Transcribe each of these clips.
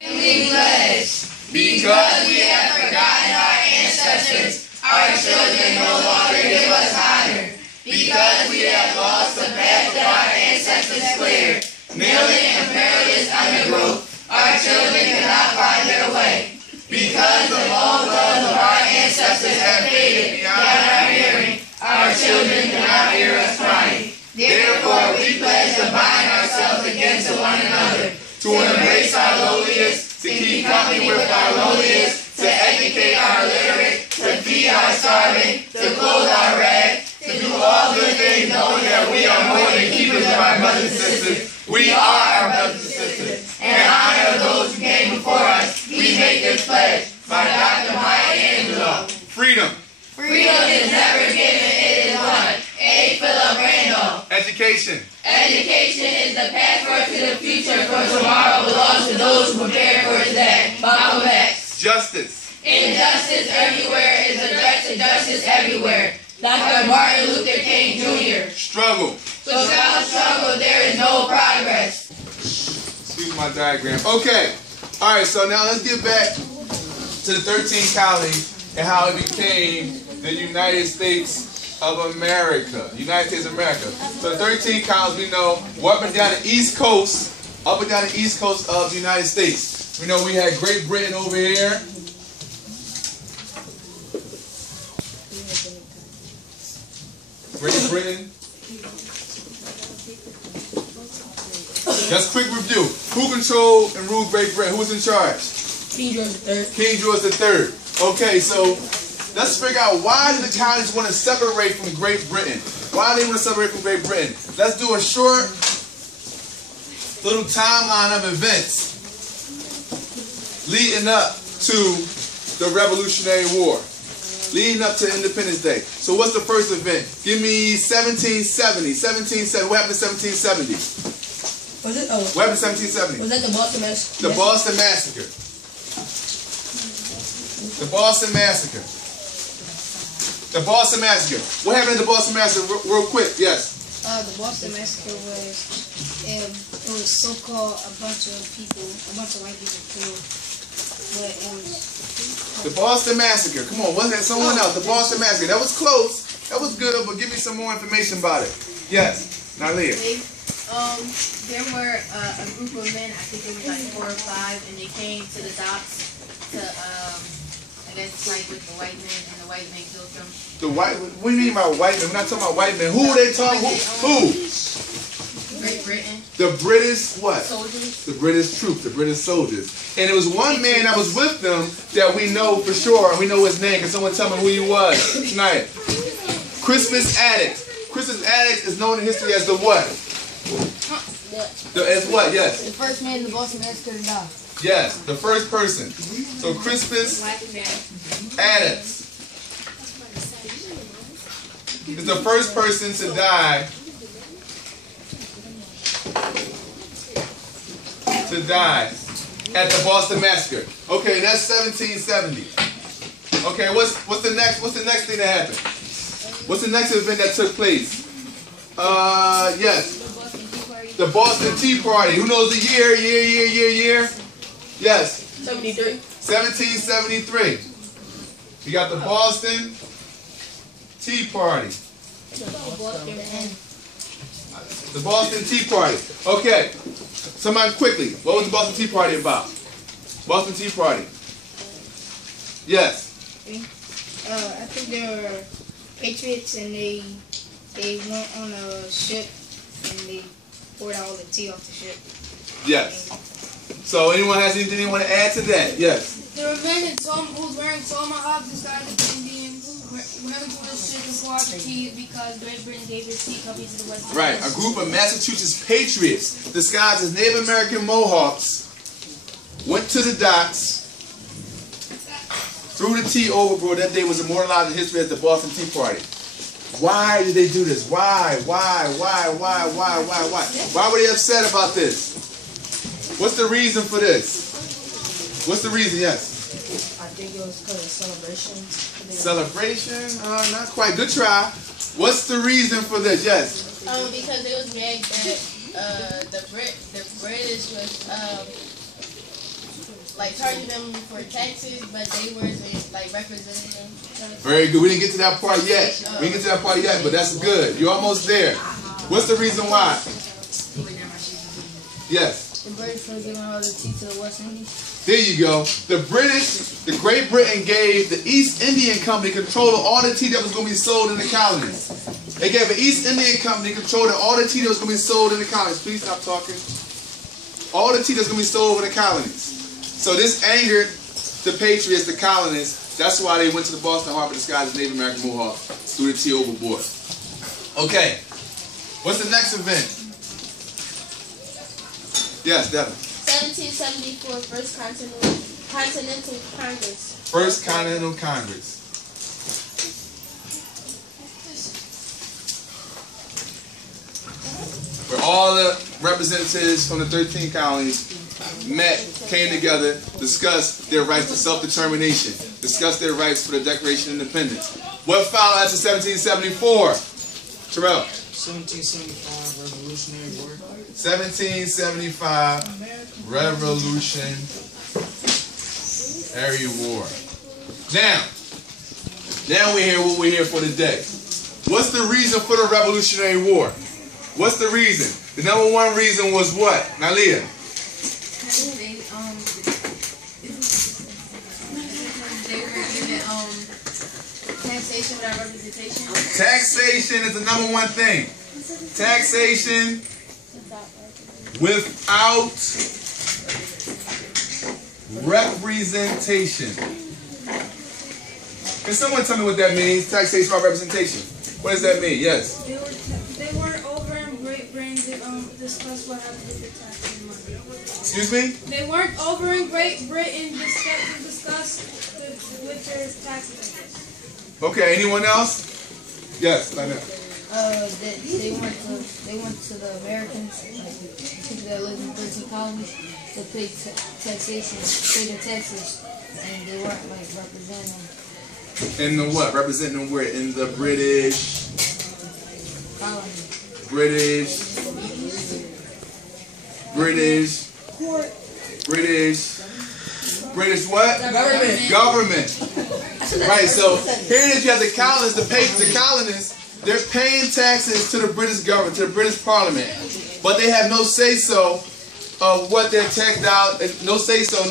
We pledge, because we have forgotten our ancestors, our children no longer give us honor. Because we have lost the path that our ancestors cleared, kneeling in perilous undergrowth, our children cannot find their way. Because the long love of our ancestors have faded beyond our hearing, our children cannot hear us crying. Therefore, we pledge to bind ourselves again to one another, to embrace our lowliest, to keep company with our loneliest, to educate our illiterate, to feed our starving, to clothe our rags, to do all good things knowing that we are more than keepers of our brothers and sisters. We are our brothers and sisters. And in honor of those who came before us, we make this pledge by Dr. Maya Angelou. Freedom. Freedom is never given, it is won. A. Philip Randolph. Education. Education is the passport to the future, for tomorrow belongs to those who prepare for today. Malcolm X. Justice. Injustice everywhere is a threat to justice everywhere. Dr. Martin Luther King Jr. Struggle. Without struggle, there is no progress. Excuse my diagram. Okay. All right, so now let's get back to the 13 colonies and how it became the United States of America. United States of America. So the 13 colonies, we know, were up and down the east coast, up and down the east coast of the United States. We know we had Great Britain over here. Great Britain. Just quick review. Who controlled and ruled Great Britain? Who was in charge? King George III. King George III. Okay, so let's figure out why did the colonies want to separate from Great Britain? Why do they want to separate from Great Britain? Let's do a short little timeline of events leading up to the Revolutionary War. Leading up to Independence Day. So what's the first event? Give me 1770. 1770. What happened in 1770? Was it? Oh. What happened in 1770? Was that the Boston Massacre? The Boston Massacre. The Boston Massacre. The Boston Massacre. What happened in the Boston Massacre? Real quick. Yes. The Boston Massacre was it was so-called a bunch of white people killed, but it was. The Boston Massacre. Come on, wasn't that someone else? The Boston Massacre. That was close. That was good, but give me some more information about it. Yes, Nalia. There were a group of men, I think it was like 4 or 5, and they came to the docks to, I guess, fight with the white men, and the white men killed them. The white? What do you mean by white men? We're not talking about white men. Who are they talking? Who? Great Britain. The British what? Soldiers. The British troops, the British soldiers. And it was one man that was with them that we know for sure. We know his name. Can someone tell me who he was tonight? Crispus Attucks. Crispus Attucks is known in history as the what? As what? Yes. The first man in the Boston Massacre to die. Yes, the first person. So Crispus Attucks is the first person to die. At the Boston Massacre. Okay, that's 1770. Okay, what's the next thing that happened? What's the next event that took place? Yes. The Boston Tea Party. Who knows the year? Yes. 73. 1773. You got the Boston Tea Party. The Boston Tea Party. Okay. Somebody quickly. What was the Boston Tea Party about? Boston Tea Party. Yes. I think they were patriots, and they went on a ship and they poured out all the tea off the ship. Yes. So anyone has anything they want to add to that? Yes. There were men who was wearing tomahawks disguised as Indians. Whenever to the ship and pour out the tea because Great Britain gave its tea companies to the West. Right. A group of Massachusetts patriots disguised as Native American Mohawks went to the docks, threw the tea overboard. That day was immortalized in history as the Boston Tea Party. Why did they do this? Why? Why were they upset about this? What's the reason for this? What's the reason? Yes. I think it was because of celebrations. Celebration? Not quite. Good try. What's the reason for this? Yes. Because it was made that the British was like charging them for taxes, but they weren't like representing them. Very good. We didn't get to that part yet. We didn't get to that part yet, but that's good. You're almost there. What's the reason why? Yes. The British were giving all the tea to the West Indies. There you go. The Great Britain gave the East Indian Company control of all the tea that was going to be sold in the colonies. They gave the East Indian Company control of all the tea that was going to be sold in the colonies. Please stop talking. All the tea that's going to be sold in the colonies. So this angered the patriots, the colonists. That's why they went to the Boston Harbor disguised as Native American Mohawk, threw the tea overboard. Okay. What's the next event? Yes, Devin. 1774, First Continental Congress. First Continental Congress. Where all the representatives from the 13 colonies came together, discussed their rights to self-determination, discussed their rights for the Declaration of Independence. What followed after 1774? Terrell. 1775 Revolutionary War. 1775 Revolutionary War. Now we're here what we're here for today. What's the reason for the Revolutionary War? What's the reason? The number one reason was what? Nalia? They were given taxation without representation. Taxation is the number one thing. Taxation without representation. Can someone tell me what that means? Taxation without representation. What does that mean? Yes. They weren't over in Great Britain to discuss what happened with the tax money. Excuse me? They weren't over in Great Britain to discuss with their taxes. Okay, anyone else? Yes, I know. They went to the Americans, like people that lived in 13 colonies, to pay taxation, pay their taxes, and they weren't like representing them. In the what? Representing them where? In the British Colony. British what? Government. Right, so here it is, you have the colonists, the colonists, they're paying taxes to the British government, to the British Parliament, but they have no say-so of what their tax dollars, no say-so on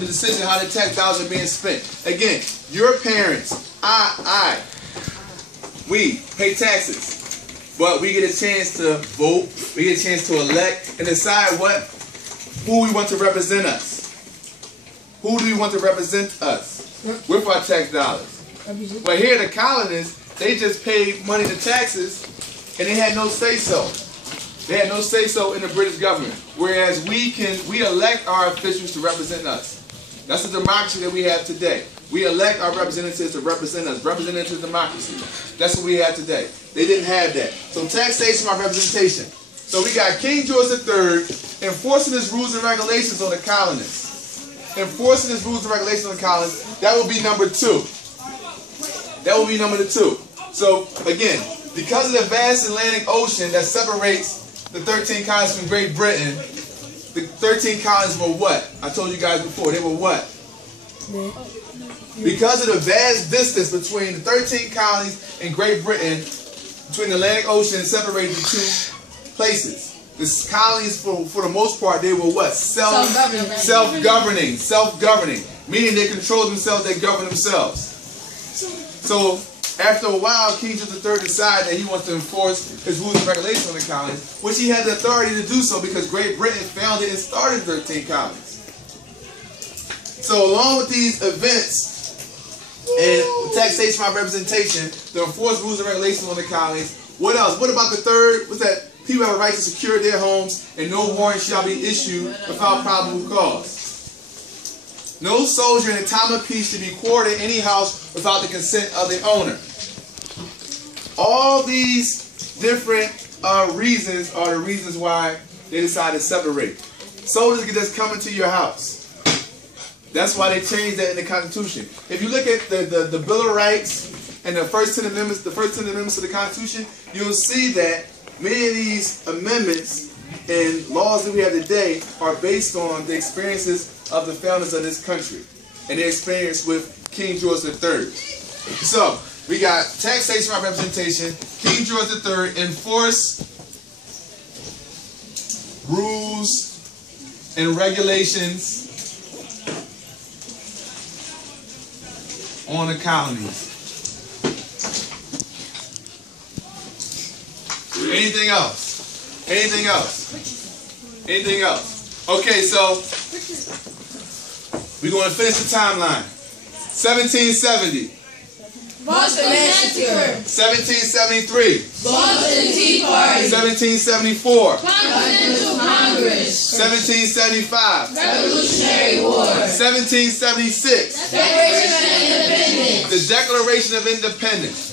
the decision how the tax dollars are being spent. Again, your parents, we pay taxes. But we get a chance to vote, we get a chance to elect, and decide who we want to represent us. Who do we want to represent us with our tax dollars? But here the colonists, they just paid money to taxes, and they had no say-so. They had no say-so in the British government. Whereas we elect our officials to represent us. That's the democracy that we have today. We elect our representatives to represent us. Representative democracy. That's what we have today. They didn't have that. So taxation by representation. So we got King George III enforcing his rules and regulations on the colonists. Enforcing his rules and regulations on the colonists. That would be number two. That would be number two. So again, because of the vast Atlantic Ocean that separates the 13 colonies from Great Britain, the 13 colonies were what? I told you guys before. They were what? Because of the vast distance between the 13 colonies and Great Britain, between the Atlantic Ocean, separated the two places. The colonies, for the most part, they were what? Self-governing. Self-governing. Meaning they control themselves, they govern themselves. So, after a while, King George III decided that he wants to enforce his rules and regulations on the colonies, which he had the authority to do so because Great Britain founded and started 13 colonies. So, along with these events, and taxation by representation, to enforce rules and regulations on the colonies. What else? What about the third? What's that? People have a right to secure their homes, and no warrant shall be issued without probable cause. No soldier in a time of peace should be quartered in any house without the consent of the owner. All these different reasons are the reasons why they decided to separate. Soldiers can just come into your house. That's why they changed that in the Constitution. If you look at the Bill of Rights and the first 10 amendments of the Constitution, you'll see that many of these amendments and laws that we have today are based on the experiences of the founders of this country and their experience with King George III. So, we got taxation by representation. King George III enforced rules and regulations on the colonies. Anything else? Anything else? Anything else? Okay, so we're going to finish the timeline. 1770. Boston Massacre. 1773. Boston Tea Party. 1774. Continental Congress. 1775. Revolutionary War. 1776. Declaration of Independence. The Declaration of Independence.